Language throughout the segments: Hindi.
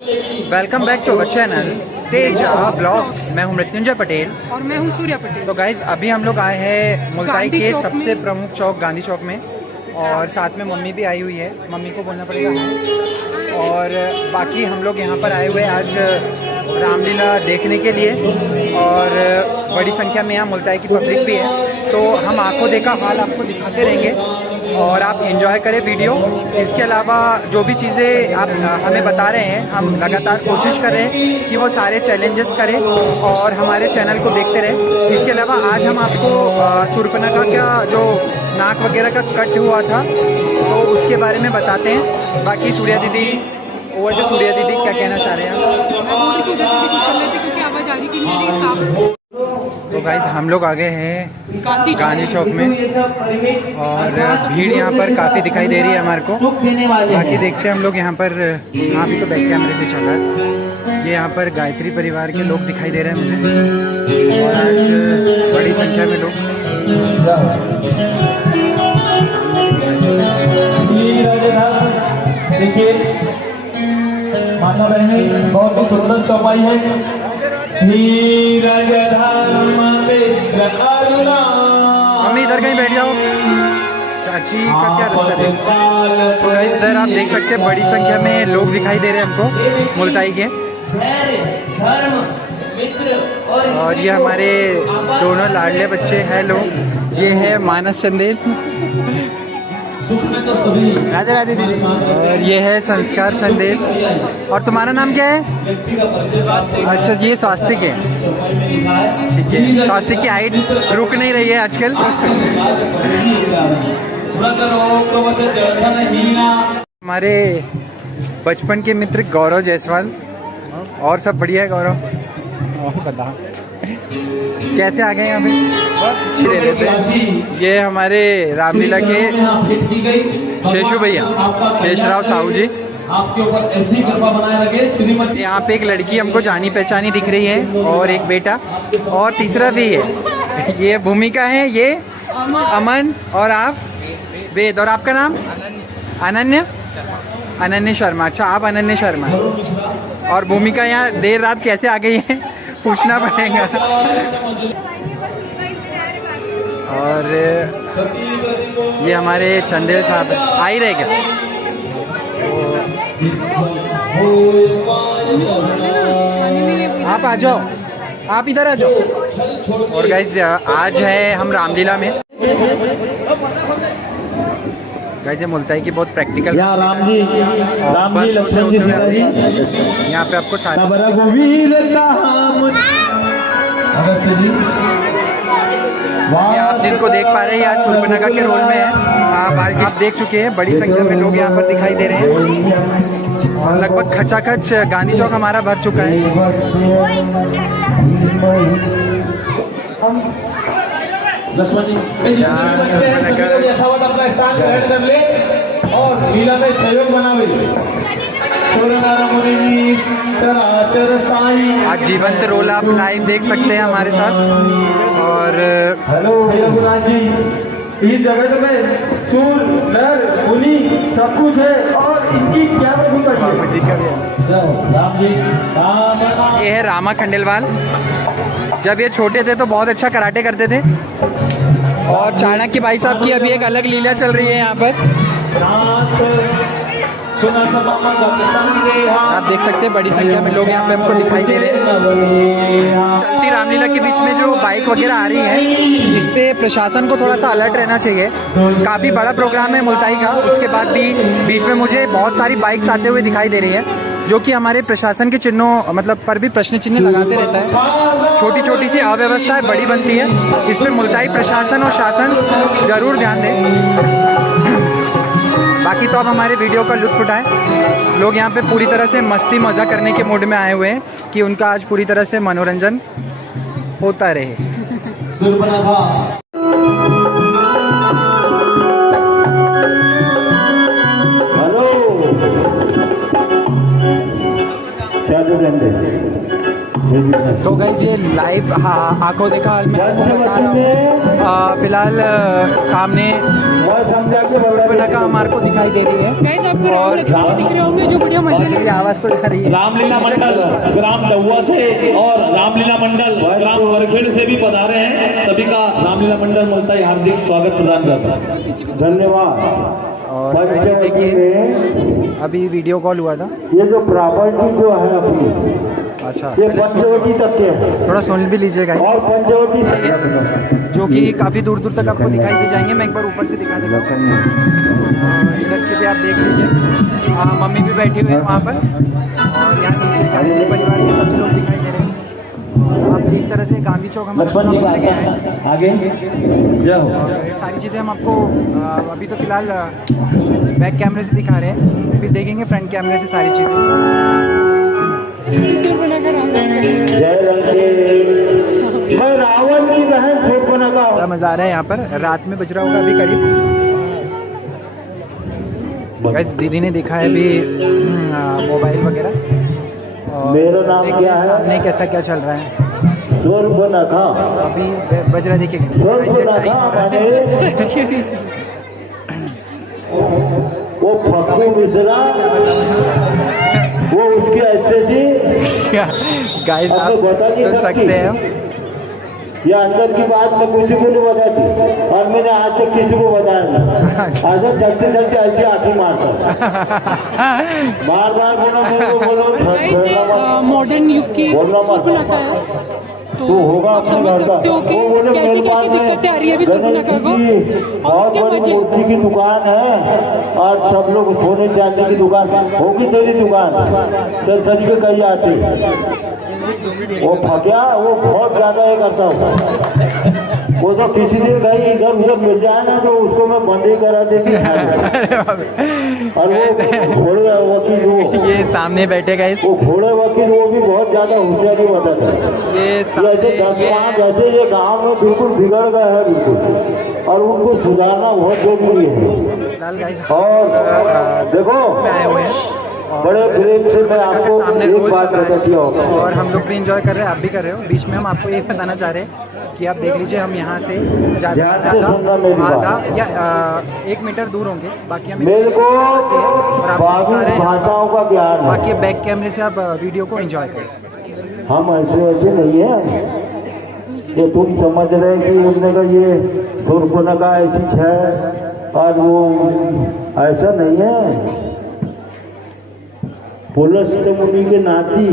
Welcome back to our channel Teja blogs. मैं हूं मृत्युंजय पटेल और मैं हूं सूर्या पटेल। तो गाइज अभी हम लोग आए हैं मुल्ताई गांधी के चौक सबसे में। प्रमुख चौक गांधी चौक में, और साथ में मम्मी भी आई हुई है। मम्मी को बोलना पड़ेगा हाँ। और बाकी हम लोग यहाँ पर आए हुए हैं आज रामलीला देखने के लिए, और बड़ी संख्या में यहाँ मुल्ताई की पब्लिक भी है। तो हम आंखों देखा हाल आपको दिखाते रहेंगे और आप एंजॉय करें वीडियो। इसके अलावा जो भी चीज़ें आप हमें बता रहे हैं, हम लगातार कोशिश कर रहे हैं कि वो सारे चैलेंजेस करें और हमारे चैनल को देखते रहें। इसके अलावा आज हम आपको शूर्पणखा का जो नाक वगैरह का कट हुआ था तो उसके बारे में बताते हैं। बाकी सूर्या दीदी, ओवर टू सूर्या दीदी, क्या कहना चाह रहे हैं आप? मैं बोल रही थी उधर से कुछ कर लेते क्योंकि आवाज आ रही थी नहीं रही साफ। तो गाइस हम लोग आ गए हैं गांधी चौक में, और भीड़ यहाँ पर काफ़ी दिखाई दे रही है हमारे को। बाकी देखते हैं हम लोग यहाँ पर। हाँ, अभी तो बैक कैमरे से चल रहा है। ये यहाँ पर गायत्री परिवार के लोग दिखाई दे रहे हैं मुझे, और आज बड़ी संख्या में लोग। देखिए माता बहनी बहुत ही सुंदर चौपाई है। मम्मी इधर कहीं बैठ जाओ, चाची का क्या रास्ता है। तो गाइस इधर आप देख सकते हैं बड़ी संख्या में लोग दिखाई दे रहे हैं हमको मुल्ताई के। और ये हमारे दोनों लाडले बच्चे हैं लोग। ये है मानस चंदेल, राधे राधे दीदी, और ये है संस्कार चंदेल। और तुम्हारा नाम क्या है? अच्छा, ये स्वास्तिक है। ठीक है, स्वास्तिक की हाइट रुक नहीं रही है आजकल। हमारे बचपन के मित्र गौरव जायसवाल। और सब बढ़िया है गौरव? और बता कैसे आ गए यहाँ पे? दे देते हैं। ये हमारे रामलीला के शेषू भैया, शेषराव साहू जी। आपके ऊपर ऐसी कृपा बनाए रखे श्रीमती। यहाँ पे एक लड़की हमको जानी पहचानी दिख रही है, और एक बेटा, और तीसरा भी है। ये भूमिका है, ये अमन, और आप वेद। और आपका नाम? अनन्य। अनन्य शर्मा। अच्छा, आप अनन्य शर्मा। और भूमिका यहाँ देर रात कैसे आ गई है पूछना पड़ेगा। और ये हमारे चंदेल साहब आ ही रहे क्या? आप आ जाओ, आप इधर आ जाओ। और गाइस आज है हम रामलीला में। गाइस ये मुल्ताई की बहुत प्रैक्टिकल राम जी लक्ष्मण जी यहाँ पे आपको सारे आप जिनको देख पा रहे हैं आज शूर्पणखा के रोल में है। आप देख चुके हैं, बड़ी संख्या में लोग यहाँ पर दिखाई दे रहे हैं, और लगभग खचाखच गांधी चौक हमारा भर चुका है। लक्ष्मण जी अपना स्थान ग्रहण कर ले और लीला में सहयोग बनावे। आज जीवंत रोल आप लाइव देख सकते हैं हमारे साथ। और हेलो भैया गुरुराज जी, इस जगत में सूर नर मुनि सब कुछ है, और इनकी क्या बाबू जी का भी है। ये है रामा खंडेलवाल। जब ये छोटे थे तो बहुत अच्छा कराटे करते थे। और चाणक्य भाई साहब की अभी एक अलग लीला चल रही है यहाँ पर। आप देख सकते हैं बड़ी संख्या में लोग यहाँ पे हमको दिखाई दे रहे हैं। चलती रामलीला के बीच में जो बाइक वगैरह आ रही है, इस पे प्रशासन को थोड़ा सा अलर्ट रहना चाहिए। काफ़ी बड़ा प्रोग्राम है मुल्ताई का, उसके बाद भी बीच में मुझे बहुत सारी बाइक्स आते हुए दिखाई दे रही है, जो कि हमारे प्रशासन के चिन्हों मतलब पर भी प्रश्न चिन्ह लगाते रहता है। छोटी छोटी सी अव्यवस्थाएं बड़ी बनती है, इस पर मुल्ताई प्रशासन और शासन जरूर ध्यान दें। बाकी तो आप हमारे वीडियो का लुत्फ उठाएं। लोग यहाँ पे पूरी तरह से मस्ती मज़ा करने के मूड में आए हुए हैं कि उनका आज पूरी तरह से मनोरंजन होता रहे। हेलो तो गाइस ये लाइव आंखों देखा हाल में आपको बता रहा हूँ। फिलहाल सामने का हमारे को दिखाई दे रही है। गाइस आपको राम लक्ष्मण भी दिख रहे होंगे जो बढ़िया मजे ले आवाज़ तो दिखा रही है। रामलीला मंडल ग्राम दहुआ से और रामलीला मंडल ग्राम वरखेड़ से भी पधारे हैं। सभी का रामलीला मंडल मुल्ताई हार्दिक स्वागत प्रदान करता है। धन्यवाद। और देखिए अभी वीडियो कॉल हुआ था। ये जो प्रॉपर्टी जो है अपनी, अच्छा ये पंचवटी तक के है थोड़ा सुन भी लीजिएगा। और पंचवटी से जो कि काफ़ी दूर दूर तक आपको दिखाई दे जाएंगे। मैं एक बार ऊपर से दिखा देता हूँ। इधर से भी आप देख लीजिए। मम्मी भी बैठी हुई है वहाँ पर और यहाँ नीचे गांधी परिवार के सभी लोग दिखाई दे रहे हैं। आप एक तरह से गांधी चौक हमारा आगे सारी चीज़ें हम आपको अभी तो फिलहाल बैक कैमरे से दिखा रहे हैं, फिर देखेंगे फ्रंट कैमरे से सारी चीज़ें। जय रंगे मैं रावण की बहन छोट बना का बड़ा मज़ा आ रहा है यहाँ पर। रात में बज रहा होगा अभी करीब। गाइस दीदी ने देखा है अभी मोबाइल वगैरह। मेरा नाम क्या है? सामने कैसा क्या चल रहा है जोर बना था अभी बज रहा देखिए। जोर बना था मैंने वो फक्कू मिश्रा वो उसकी ऐसे थी। गाइस आप आपको बता नहीं सुन सकती। सकते हैं। ये अंदर की बात मैं किसी को नहीं बताती और मैंने आज तक किसी को बताया नहीं। ऐसा चलते चलते ऐसे हाथी मारता बार बार बोलो मेरे को बोलो मॉडर्न युग की बोलना मत। सुर्पनखा है तो तो होगा आप अपने समझ घर का। सकते हो कि वो बोले कैसी मेरे कैसी पास दिक्कतें आ रही है अभी गणेश सुर्पनखा जी को की और बहुत उसके बड़ी मजे। मूर्ति की दुकान है और सब लोग सोने चांदी की दुकान होगी। तेरी दुकान तेरे तरीके कहीं आते वो फकिया वो बहुत ज्यादा ये करता हूँ। वो तो किसी दिन कहीं इधर उधर मिल जाए ना तो उसको मैं बंद ही करा देती। और वो घोड़े वकील वो ये सामने बैठे गाइस। वो घोड़े वकील वो भी बहुत ज्यादा होशियारी बताता है। ये जैसे 10-5 जैसे ये गांव में बिल्कुल बिगड़ गए हैं बिल्कुल और उनको सुधारना बहुत जरूरी है। फिलहाल गाइस और देखो आए हुए हैं बड़े प्रेम से मैं आपको सामने एक रोल बात चल रहा बताती है हूँ और हम लोग भी एंजॉय कर रहे हैं, आप भी कर रहे हो। बीच में हम आपको ये बताना चाह रहे हैं कि आप देख लीजिए हम यहाँ से ध्यान से सुनना मेरी बात। आधा या 1 मीटर दूर होंगे। बाकी हम मेरे को और आप दिखा 22 रहे हैं। भाषाओं का ज्ञान है। बाकी बैक कैमरे से आप वीडियो को एंजॉय करें। हम ऐसे नहीं है ये तुम समझ रहे कि उनने का ये सुरपुना का ऐसी है और वो ऐसा नहीं है। पुलस्त मुनि के नाती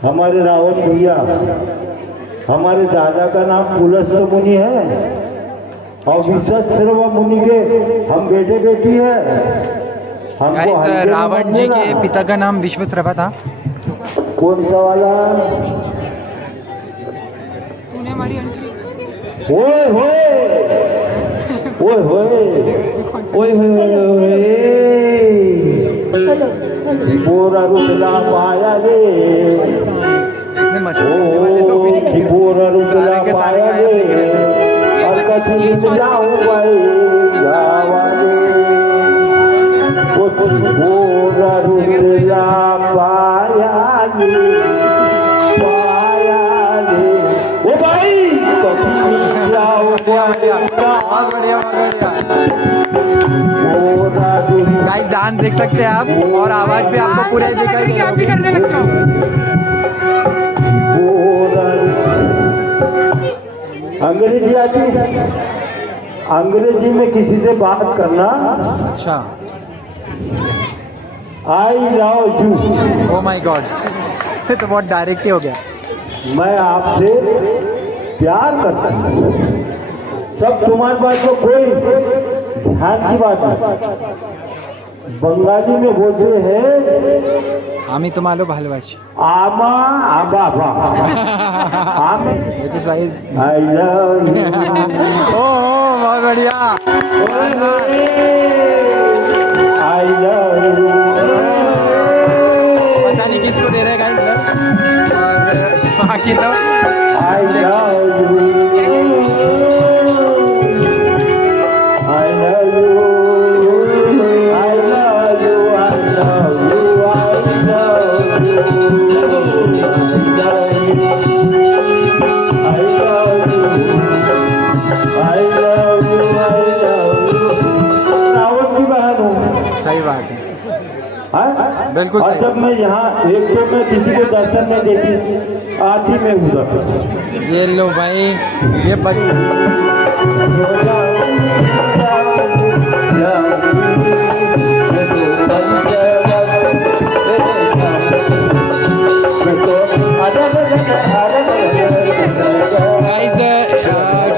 हमारे रावण भैया हमारे दादा का नाम पुलस्त मुनि है और विश्व मुनि के हम बेटे बेटी है। हमको गाइस रावण जी के पिता का नाम विश्वश्रवा था। कौन सा वाला? तूने हमारी एंट्री ओए होए ओए होए ओए होए पूरा रुपला पाया रे इसमें मछली वाले लोग भी नहीं पूरा रुपला पाया रे और कहीं जाओ भाई जावा रे पूरा रुपला पाया रे ओ भाई कभी जाओ बहुत बढ़िया गाइस डांस देख सकते हैं आप और आवाज भी आपको पूरा ही दिखाई दे आप भी करने लग जाओ। अंग्रेजी आती है? अंग्रेजी में किसी से बात करना अच्छा I love you. Oh my God तो बहुत डायरेक्ट ही हो गया। मैं आपसे प्यार करता हूँ। सब तुम्हारे पास तो कोई ध्यान की बात है। बंगाली में बोलते हैं आमी तुम्हारो भालवासी आमा आबा आमे ये तो सही। I love you. ओ बहुत बढ़िया। I love you. पता नहीं किसको दे रहे गाइस और बाकी तो I love you. I love you. I love you. बिल्कुल और सही। जब मैं यहाँ एक तो मैं किसी को दर्शन में देती आती मैं उधर ये लो भाई, ये गाइस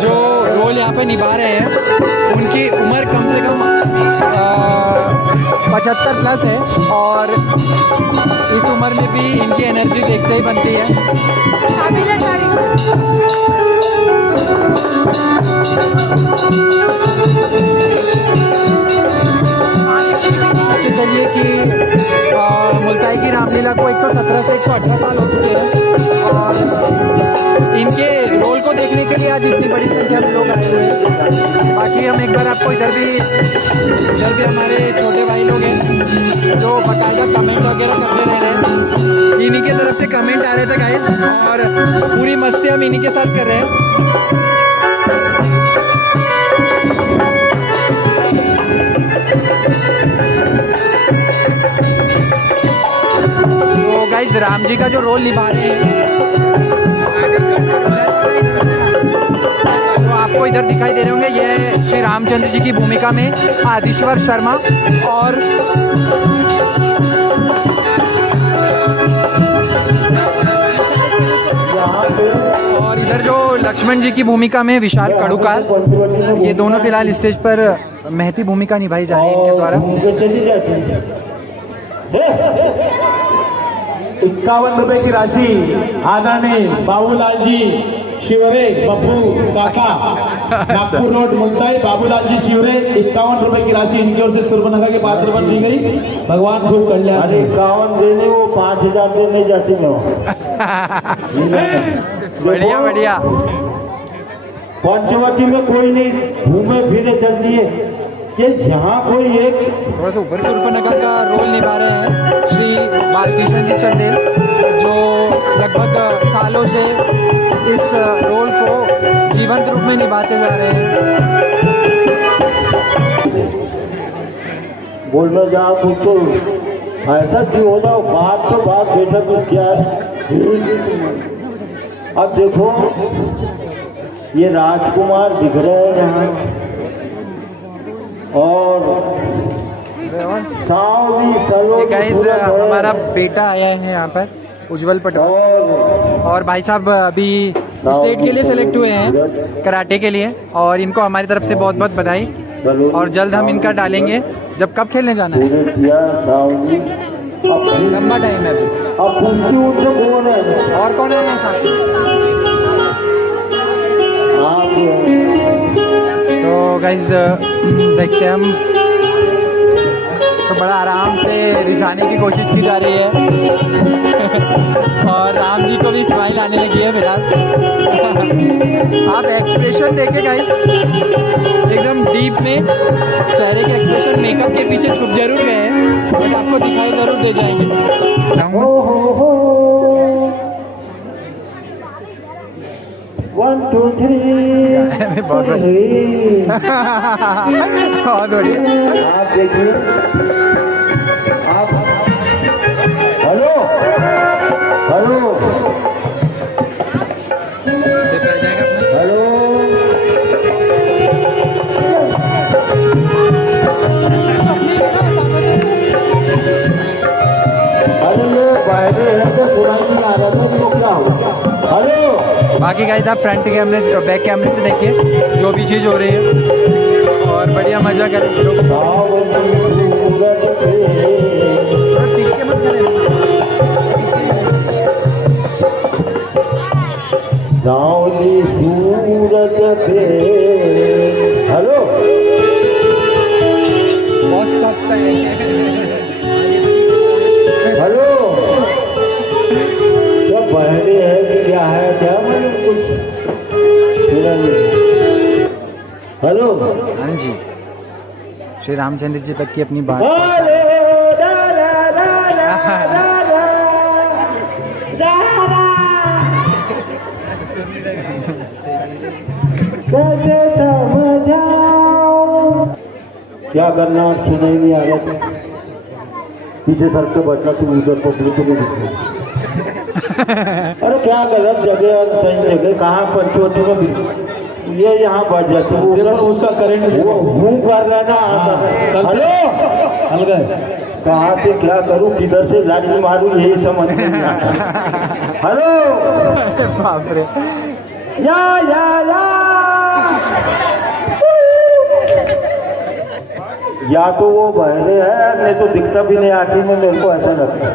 जो रोल यहाँ पे निभा रहे हैं उनकी उम्र कम से कम 75 प्लस है, और इस उम्र में भी इनकी एनर्जी देखते ही बनती है। काबिल तो चलिए कि मुल्ताई की रामलीला को 117 से 118 साल हो चुके हैं, और इनके रोल को देखने के लिए आज इतनी बड़ी संख्या में लोग आए हुए हैं। बाकी हम एक बार आपको इधर भी हमारे छोटे भाई लोग हैं जो बाकायदा कमेंट वगैरह करते रह रहे हैं। इन्हीं की तरफ से कमेंट आ रहे थे गाइस, और पूरी मस्ती हम इन्हीं के साथ कर रहे हैं। तो गाइस राम जी का जो रोल निभा रहे हैं तो आपको इधर दिखाई दे रहे होंगे, ये श्री रामचंद्र जी की भूमिका में आदिश्वर शर्मा, और इधर जो लक्ष्मण जी की भूमिका में विशाल कड़ुकार। ये दोनों फिलहाल स्टेज पर महती भूमिका निभाई जा रही है इनके द्वारा। 51 रुपए की राशि आदरणीय बाबूलाल जी शिवरे बप्पू काका, नागपुर रोड मुल्ताई। बाबूलाल जी शिवरे 51 रुपए की राशि इनकी ओर से सुर्पनखा के पात्र बन दी गई। भगवान खूब कल्याण। अरे 51 देने वो 5000 देने जाती मैं बढ़िया बढ़िया। पंचवटी में कोई नहीं घूमे फिरे चल दिए कि यहाँ कोई एक थोड़ा सा ऊपर सुर्पनखा का रोल निभा रहे हैं श्री बालकृष्ण जी चंदेल, जो लगभग सालों से इस रोल को जीवंत रूप में निभाते जा रहे हैं। बोलना जा कुछ तो ऐसा क्यों हो जाओ, बात तो बात बेटा कुछ क्या है। अब देखो ये राजकुमार दिख रहे हैं यहाँ, और ये गाइस हमारा बेटा आया है यहाँ पर, उज्जवल पटेल, और भाई साहब अभी स्टेट के लिए सेलेक्ट हुए हैं कराटे के लिए, और इनको हमारी तरफ से बहुत बहुत बधाई। और जल्द हम इनका डालेंगे। जब कब खेलने जाना है? लंबा टाइम है अभी। और कौन है साथ? तो गाइस देखते हैं हम, तो बड़ा आराम से रिझाने की कोशिश की जा रही है और राम जी को भी स्माइल आने लगी है फिलहाल। आप एक्सप्रेशन देखे गाइस, एकदम डीप में चेहरे के एक्सप्रेशन मेकअप के पीछे छुप जरूर गए हैं, बट आपको दिखाई जरूर दे जाएंगे। 1 2 3 बहुत बढ़िया। आप देखिए, आप हेलो हेलो हेलो, अरे ये बाहर है तो सुनाई नहीं आ रहा था, तो क्या हुआ? हेलो। बाकी गाइस आप फ्रंट कैमरे बैक कैमरे से देखिए जो भी चीज़ हो रही है, और बढ़िया मजा करें लोग। सावली सूरज पे, हेलो बहुत सख्त है। हेलो, क्या बहरे है कि क्या है, क्या मालूम कुछ। हेलो, हाँ जी, श्री रामचंद्र जी तक की अपनी बात। कैसे समझाऊं, क्या करना सुनाई नहीं आ रहा था। पीछे सर के बैठना, तू उधर पब्लिक को नहीं दिखना। अरे क्या गलत जगह और सही जगह, कहाँ पंचवटी में भी ये यहाँ बढ़ जाते देखो उसका करंट वो मुंह कर रहा ना। हेलो, हल गए। कहाँ से क्या करूँ, किधर से लाठी मारूँ, यही समझ नहीं आता। हेलो, बाप रे। या तो वो बहरे है, नहीं तो दिखता भी नहीं आती में, मेरे को ऐसा लगता है।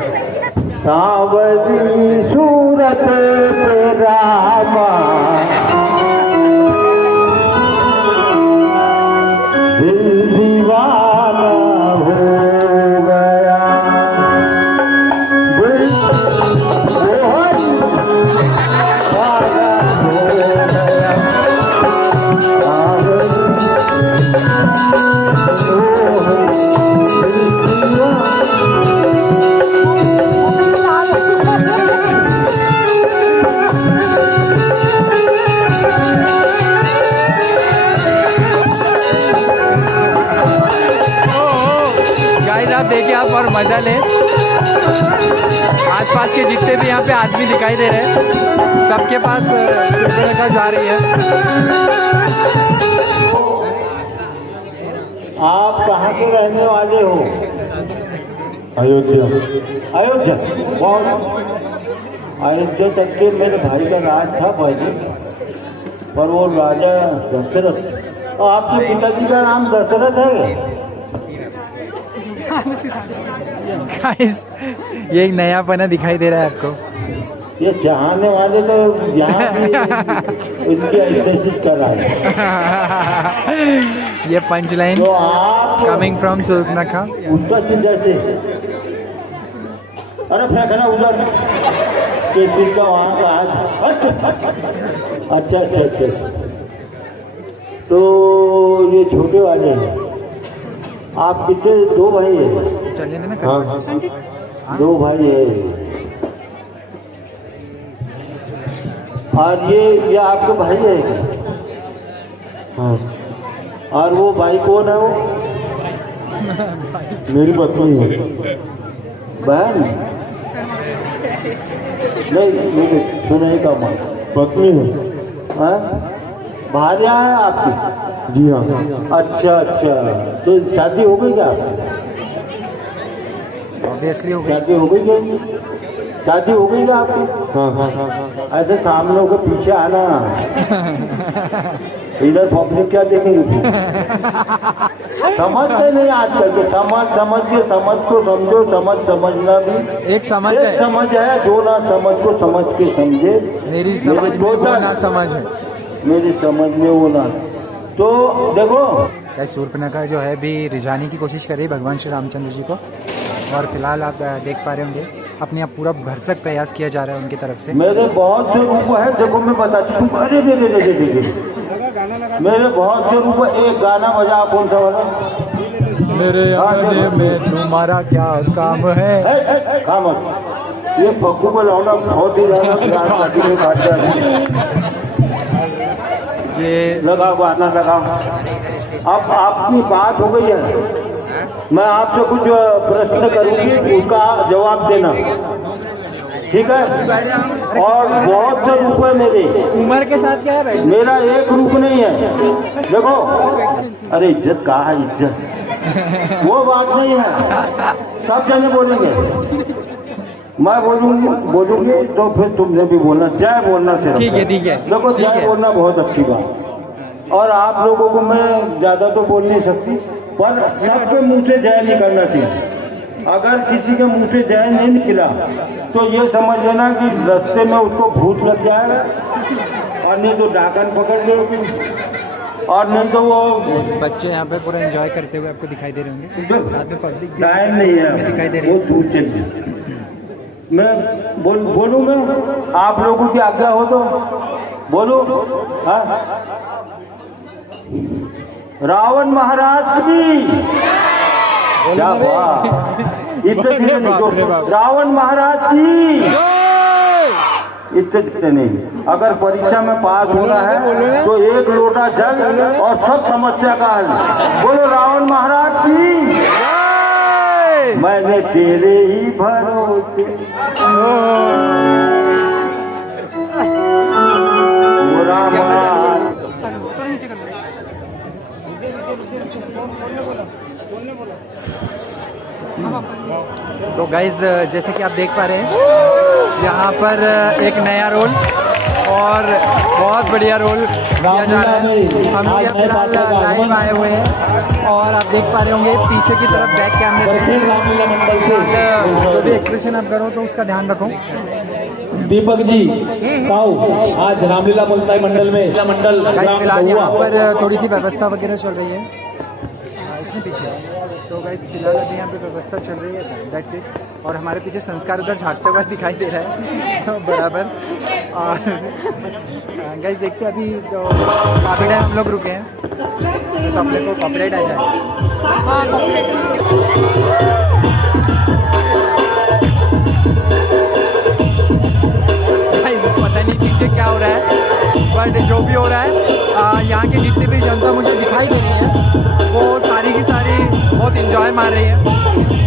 सांवरी सूरत पे रामा, दिल दीवाना हो गया, दिल बहुत पागल हो गया। आप देखिए आप और मजा ले। आसपास के जितने भी यहाँ पे आदमी दिखाई दे रहे हैं, सबके पास का जा रही है। आप कहाँ के रहने वाले हो? अयोध्या। अयोध्या, बहुत अयोध्या तक के मेरे भाई का राज था पहले, पर वो राजा दशरथ। और आपके पिताजी का नाम दशरथ है? गाइस, ये एक नया पना दिखाई दे रहा है आपको। ये चाहने वाले तो यहाँ भी उनकी एनालिसिस कर रहा है। ये पंच लाइन तो आप कमिंग फ्रॉम शूर्पणखा। उल्टा सीधा से, अरे फेंकना उधर केसरी का वहाँ का आज। अच्छा अच्छा अच्छा, तो ये छोटे वाले हैं। आप कितने, दो भाई है? चलिए ना। हाँ, दो भाई है। और ये आपके भाई है? हाँ। और वो भाई कौन है? वो मेरी पत्नी है। बहन नहीं, मेरी सुनाई का माँ पत्नी है। भार्या है आपकी? जी हाँ। अच्छा अच्छा, तो शादी हो गई क्या? ऑब्वियसली हो गई। शादी हो गई क्या? शादी हो गई क्या आपकी? हाँ हाँ हाँ। ऐसे सामने होकर पीछे आना, इधर पब्लिक क्या देखेंगे? समझते नहीं आजकल के, समझ के समझ को समझो, समझना भी एक समझ एक समझ है, जो ना समझ को समझ के समझे। मेरी समझ में वो ना समझ है, मेरी समझ में वो ना। तो देखो, शूर्पणखा जो है भी रिझाने की कोशिश कर रही है भगवान श्री रामचंद्र जी को, और फिलहाल आप देख पा रहे होंगे अपने आप पूरा भरसक प्रयास किया जा रहा है उनकी तरफ से। मेरे बहुत से रूप है, देखो मैं बताती हूँ। अरे दे मेरे बहुत से रूप। एक गाना बजा, कौन सा वाला? मेरे आने में तुम्हारा क्या काम है? काम ये फक्कू को लाना बहुत ही ये लगाओ गाना, लगाओ। अब आपकी बात हो गई है, मैं आपसे कुछ प्रश्न करूंगी, उसका जवाब देना, ठीक है? और बहुत से रूप है मेरे। उम्र के साथ क्या है भाई? मेरा एक रूप नहीं है, देखो। अरे इज्जत कहाँ है? इज्जत वो बात नहीं है, सब जने बोलेंगे। मैं बोलूंगी तो फिर तुमने भी बोलना, जय बोलना सिर्फ। ठीक है ठीक है। देखो, जय बोलना बहुत अच्छी बात। और आप लोगों को मैं ज्यादा तो बोल नहीं सकती, पर सबके मुंह से जय निकलना चाहिए। अगर किसी के मुंह से जय नहीं निकला तो ये समझ लेना कि रास्ते में उसको भूत लग जाएगा, और नहीं तो डाकन पकड़ लेगी, और नहीं तो वो बच्चे यहाँ पे पूरा एंजॉय करते हुए आपको दिखाई दे रहे होंगे। साथ में पब्लिक भी टाइम नहीं है, दिखाई दे रही है। बहुत दूर चलिए। मैं बोलूँ मैं, आप लोगों की आज्ञा हो तो बोलो। हाँ, रावण महाराज की क्या वाह, रावण महाराज की इतने जितने नहीं। अगर परीक्षा में पास होना है तो एक लोटा जल और सब समस्या का हल। बोलो रावण महाराज की। मैंने तेरे ही भरोसे पूरा मान। चलो थोड़ा नीचे कर लो। तो गाइज जैसे कि आप देख पा रहे हैं यहाँ पर एक नया रोल और बहुत बढ़िया रोल किया जा रहा है। हम लोग यहाँ फिलहाल लाइव आए हुए हैं और आप देख पा रहे होंगे पीछे की तरफ बैक कैमरे से रामलीला मंडल जो भी एक्सप्रेशन आप करो तो उसका ध्यान रखो। दीपक जी साहू आज रामलीला मुल्ताई मंडल में मंडल गाइस फिलहाल यहाँ पर थोड़ी सी व्यवस्था वगैरह चल रही है इसमें पीछे। तो गाइस फिलहाल अभी यहाँ पे व्यवस्था चल रही है दैट्स इट। और हमारे पीछे संस्कार उधर झाँकते हुए दिखाई दे रहा है बराबर। और गाइस देखते हैं अभी तो काफ़ी टाइम हम लोग रुके हैं तो अपने को कॉपीराइट आ जाए। हाँ कॉपीराइट। पता नहीं पीछे क्या हो रहा है बट जो भी हो रहा है यहाँ की जितनी भी जनता मुझे दिखाई दे रही है वो सारी की सारी बहुत इंजॉय मार रही है।